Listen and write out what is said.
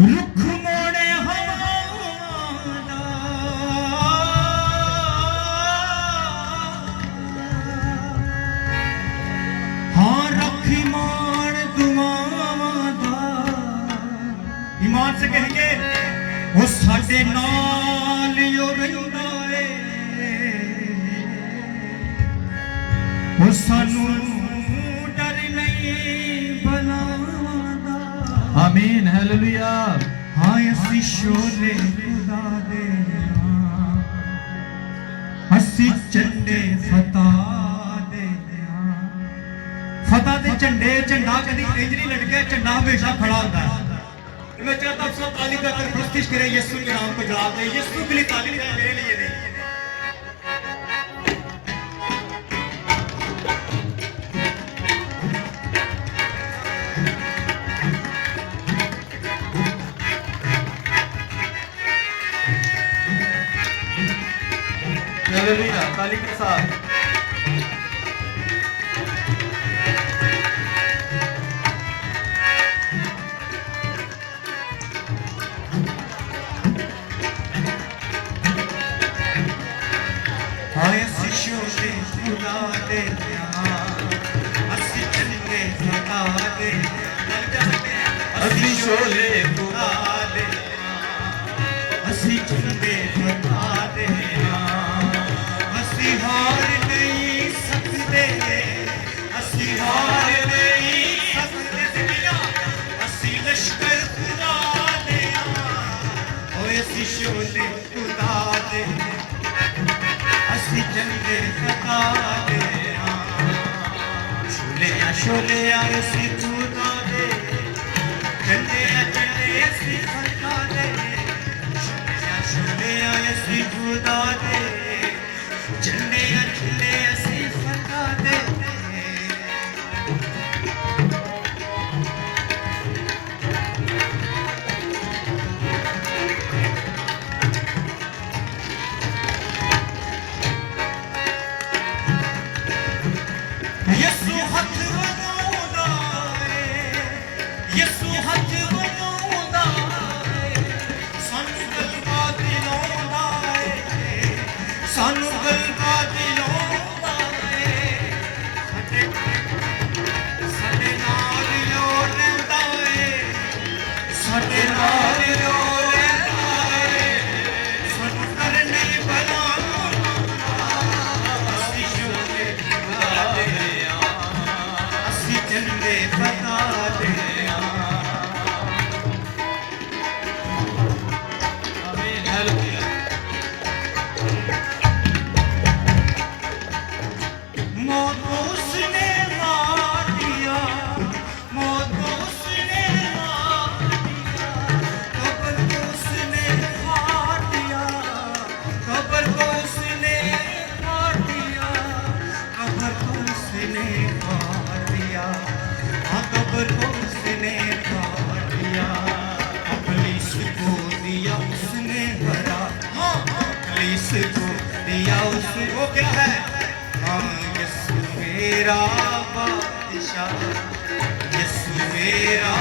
रुख मोड़े हवादा हाँ रखी मान दुआदा ईमान से कहेंगे वो साडे नाल यो रहिंदा है वो सानू डर नहीं बनादा आमीन हालेलुया हाँ असी शोले खुदा दे असी झंडे फतह दे फतह दे झंडे झंडा कदी इंज नहीं लटके झंडा हमेशा खड़ा होता है मैं चाहता हूं सब ताली कर प्रस्तुत करें यीशु के नाम को जलाल दें यीशु के लिए ताली बजाएं मेरे लिए नहीं हालेलुया ताली के साथ हाय असी शोले खुदा दे असी झंडे फतह दे असी शोले खुदा दे असी झंडे फतह दे असी हार नहीं सकते असी हार नहीं सकते असी लश्कर खुदा दे ओए असी शोले खुदा दे असी झंडे फतह दे शोले असी खुदा दे झंडे असी फतह दे शोले असी खुदा दे झंडे असी फतह दे यीशु हथ बनाउंदा यीशु हथ बनाउंदा सानू गलबा दिलाउंदा सानू गलबा दिलाउंदा साडे नाल यो रहिंदा साडे नाल यो रहिंदा सानू करने भला असी शोले खुदा दे असी झंडे फतह दे आमीन हालेलुया मौत को उसने मार दिया मौत को उसने मार दिया कब्र को उसने मार दिया कब्र को उसने मार दिया कब्र को उसने मार दिया हाँ कब्र को उसने मार दिया पुलिस को दिया उसने भरा हाँ पुलिस को दिया उसको क्या है हाँ यीशु मेरा बादशाह यीशु मेरा